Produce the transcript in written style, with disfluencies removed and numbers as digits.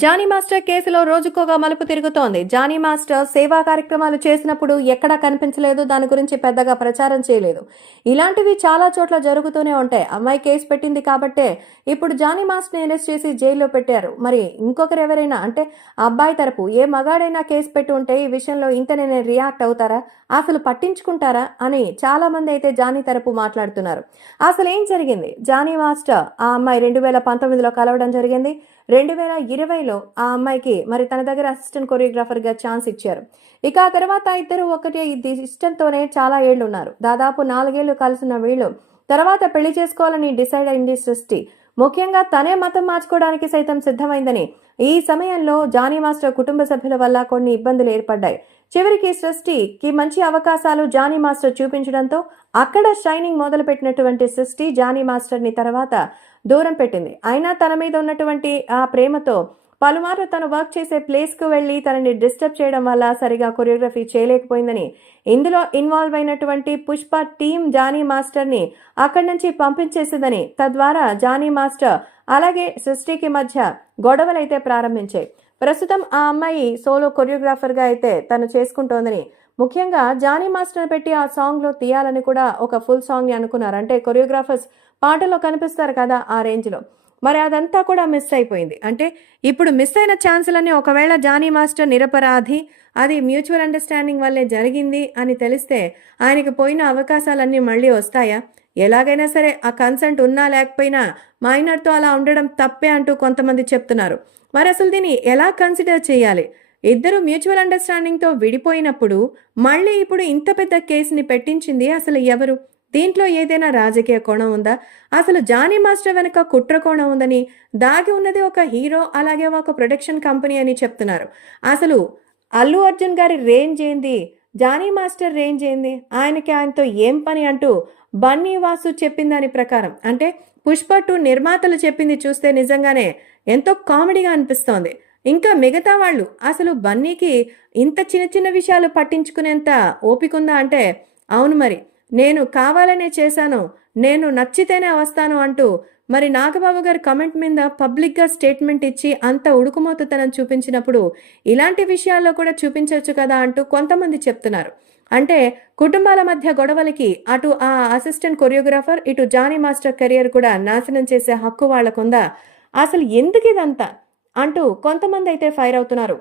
Johnny master కేసులో రోజుకోగా మలుపు తిరుగుతోంది. జానీ మాస్టర్ సేవా కార్యక్రమాలు చేసినప్పుడు ఎక్కడా కనిపించలేదు. దాని గురించి పెద్దగా ప్రచారం చేయలేదు. ఇలాంటివి చాలా చోట్ల జరుగుతూనే ఉంటాయి. అమ్మాయి కేసు పెట్టింది కాబట్టే ఇప్పుడు జానీ మాస్టర్ని అరెస్ట్ చేసి జైల్లో పెట్టారు. మరి ఇంకొకరు ఎవరైనా అంటే అబ్బాయి తరపు ఏ మగాడైనా కేసు పెట్టి ఉంటే ఈ విషయంలో ఇంతనే రియాక్ట్ అవుతారా, అసలు పట్టించుకుంటారా అని చాలా మంది అయితే జానీ తరపు మాట్లాడుతున్నారు. అసలు ఏం జరిగింది? జానీ మాస్టర్ ఆ అమ్మాయి 2019లో కలవడం జరిగింది. 2020లో ఆ అమ్మాయికి మరి తన దగ్గర అసిస్టెంట్ కొరియోగ్రాఫర్గా ఛాన్స్ ఇచ్చారు. ఇక ఆ తర్వాత ఇద్దరు ఒకటే ఇది ఇష్టంతోనే చాలా ఏళ్ళు ఉన్నారు. దాదాపు 4 ఏళ్లు కలిసిన వీళ్ళు తర్వాత పెళ్లి చేసుకోవాలని డిసైడ్ అయింది సృష్టి. ముఖ్యంగా తనే మతం మార్చుకోవడానికి సైతం సిద్ధమైందని ఈ సమయంలో జానీ మాస్టర్ కుటుంబ సభ్యుల వల్ల కొన్ని ఇబ్బందులు ఏర్పడ్డాయి. చివరికి సృష్టికి మంచి అవకాశాలు జానీ మాస్టర్ చూపించడంతో అక్కడ షైనింగ్ మొదలుపెట్టినటువంటి సృష్టి జానీ మాస్టర్ని తర్వాత దూరం పెట్టింది. అయినా తన మీద ఉన్నటువంటి ఆ ప్రేమతో పలుమార్లు తను వర్క్ చేసే ప్లేస్కు వెళ్లి తనని డిస్టర్బ్ చేయడం వల్ల సరిగా కొరియోగ్రఫీ చేయలేకపోయిందని, ఇందులో ఇన్వాల్వ్ అయినటువంటి పుష్ప టీం జానీ మాస్టర్ని అక్కడి నుంచి పంపించేసిందని, తద్వారా జానీ మాస్టర్ అలాగే సృష్టికి మధ్య గొడవలైతే ప్రారంభించాయి. ప్రస్తుతం ఆ అమ్మాయి సోలో కొరియోగ్రాఫర్గా అయితే తను చేసుకుంటోందని, ముఖ్యంగా జానీ మాస్టర్ పెట్టి ఆ సాంగ్లో తీయాలని కూడా ఒక ఫుల్ సాంగ్ని అనుకున్నారు. అంటే కొరియోగ్రాఫర్స్ పాటలో కనిపిస్తారు కదా ఆ రేంజ్లో. మరి అదంతా కూడా మిస్ అయిపోయింది. అంటే ఇప్పుడు మిస్ అయిన ఛాన్సులన్నీ ఒకవేళ జానీ మాస్టర్ నిరపరాధి, అది మ్యూచువల్ అండర్స్టాండింగ్ వల్లే జరిగింది అని తెలిస్తే ఆయనకి పోయిన అవకాశాలన్నీ మళ్ళీ వస్తాయా? ఎలాగైనా సరే ఆ కన్సెంట్ ఉన్నా లేకపోయినా మైనర్తో అలా ఉండడం తప్పే అంటూ కొంతమంది చెప్తున్నారు. మరి అసలు దీన్ని ఎలా కన్సిడర్ చేయాలి? ఇద్దరు మ్యూచువల్ అండర్స్టాండింగ్తో విడిపోయినప్పుడు మళ్ళీ ఇప్పుడు ఇంత పెద్ద కేసుని పెట్టించింది అసలు ఎవరు? దీంట్లో ఏదైనా రాజకీయ కోణం ఉందా? అసలు జానీ మాస్టర్ వెనుక కుట్ర కోణం ఉందని, దాగి ఉన్నది ఒక హీరో అలాగే ఒక ప్రొడక్షన్ కంపెనీ అని చెప్తున్నారు. అసలు అల్లు అర్జున్ గారి రేంజ్ ఏంది, జానీ మాస్టర్ రేంజ్ ఏంది, ఆయనతో ఏం పని అంటూ బన్నీ వాసు చెప్పిన దాని ప్రకారం అంటే పుష్ప 2 నిర్మాతలు చెప్పింది చూస్తే నిజంగానే ఎంతో కామెడీగా అనిపిస్తోంది. ఇంకా మిగతా వాళ్ళు అసలు బన్నీకి ఇంత చిన్న చిన్న విషయాలు పట్టించుకునేంత ఓపికందా అంటే, అవును మరి నేను కావాలనే చేశాను, నేను నచ్చితేనే వస్తాను అంటూ మరి నాగబాబు గారు కమెంట్ మీద పబ్లిక్గా స్టేట్మెంట్ ఇచ్చి అంత ఉడుకుమోతతనం చూపించినప్పుడు ఇలాంటి విషయాల్లో కూడా చూపించవచ్చు కదా అంటూ కొంతమంది చెప్తున్నారు. అంటే కుటుంబాల మధ్య గొడవలకి అటు ఆ అసిస్టెంట్ కొరియోగ్రాఫర్, ఇటు జానీ మాస్టర్ కెరియర్ కూడా నాశనం చేసే హక్కు వాళ్ళకుందా? అసలు ఎందుకు ఇదంతా అంటూ కొంతమంది అయితే ఫైర్ అవుతున్నారు.